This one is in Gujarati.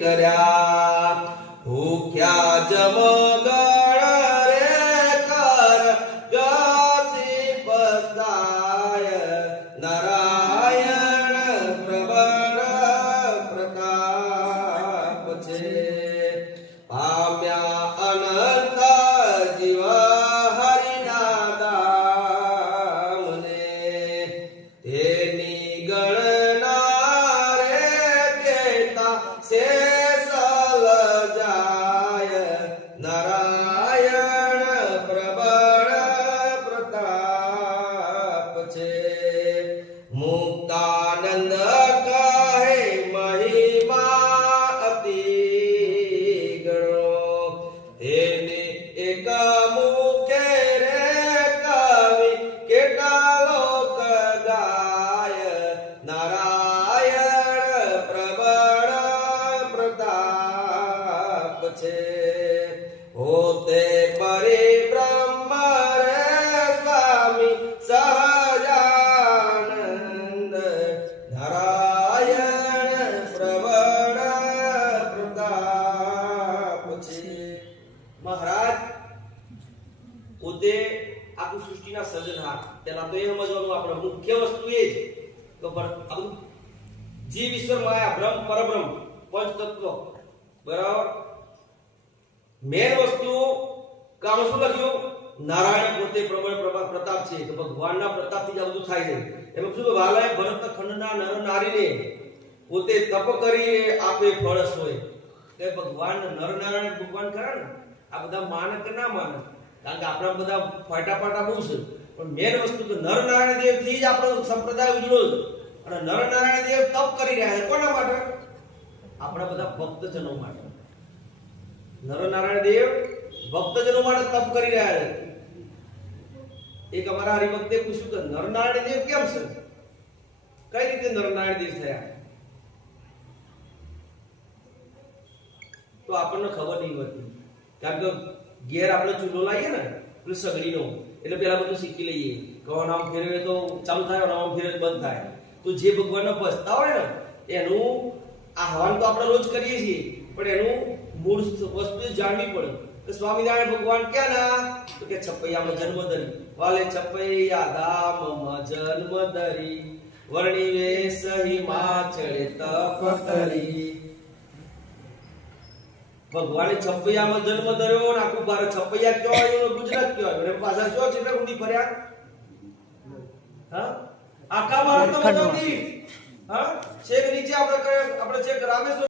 કર્યા ભૂખ્યા જમગણ રે કર ગસી પસ્તાય નારાયણ પ્રબળ પ્રતાપ છે પામ્યા અનંત જીવ હરિના દામને તેની ગણના રે કેતા શેષલ જાય નારાયણ પ્રબળ પ્રતાપ છે મુક્તાનંદ કહે મહિમા અતિ ગણો તેને એક મુખે રે કવિ કેટલા લોક ગાય નારાયણ પ્રબળ પ્રતાપ છે હોતે પરિબ્રહ્મ રે સ્વામી સહજાનંદ નારાયણ પ્રબળ પ્રતાપ છે મહારાજ પોતે આખું સૃષ્ટિના સર્જનહાર તેના તો એ સમજવાનું આપણે મુખ્ય વસ્તુ એ છે તો પણ જીવ ઈશ્વર માયા બ્રહ્મ પરબ્રહ્મ પંચ તત્વ બરાબર મેન વસ્તુ કામ શું લખ્યું નારાયણ પોતે પ્રબળ પ્રતાપ છે તો ભગવાનના પ્રતાપથી જ આ બધું થાય છે એમાં શું વાલાએ ભરત ખંડના નર નારીને પોતે તપ કરી આપે ફળ હોય કે ભગવાન નર નારાયણ ભગવાન ખરા ને આ બધા માને કે ના માને કારણ કે આપણા બધા ફાટા બહુ છે પણ મેન વસ્તુ તો નર નારાયણ દેવ થી જ આપણો સંપ્રદાય ઉજળો છે અને નર નારાયણ દેવ તપ કરી રહ્યા છે કોના માટે આપણા બધા ભક્તજનો માટે નર નારાયણ દેવ ભક્તજનો માટે તપ કરી રહ્યા છે એક અમારા હરિભક્તે પૂછ્યું કે નર નારાયણ દેવ કેમ છે કઈ રીતે નર નારાયણ દેવ થયા તો આપણને ખબર નહીં હોતી કારણ કે ઘેર આપણે ચૂલો લાવીએ ને પેલું સગડીનો એટલે પેલા બધું શીખી લઈએ કવાનું આમ ફેરવે તો ચાલુ થાય આમ ફેરવે બંધ થાય તો જે ભગવાનનો પછતા હોય ને એનું આ હવન તો આપણે રોજ કરીએ છીએ પણ એનું મૂળ વસ્તુ જાણવી પડે કે સ્વામિનારાયણ ભગવાન ક્યાં ના તો કે છપૈયામાં જન્મ ધરી વાલે છપૈયા ધામમાં જન્મ ધરી વર્ણી વેશ હિમાચળે તપ કરી ભગવાને છપૈયામાં જન્મ ધર્યો ને આખું ભારત છપૈયા કહેવાય ગુજરાત કહેવાય અને પાછા શું છે ઉડી ફર્યા હા આખા ભારત હા છેક નીચે આપણે છેક રામેશ્વર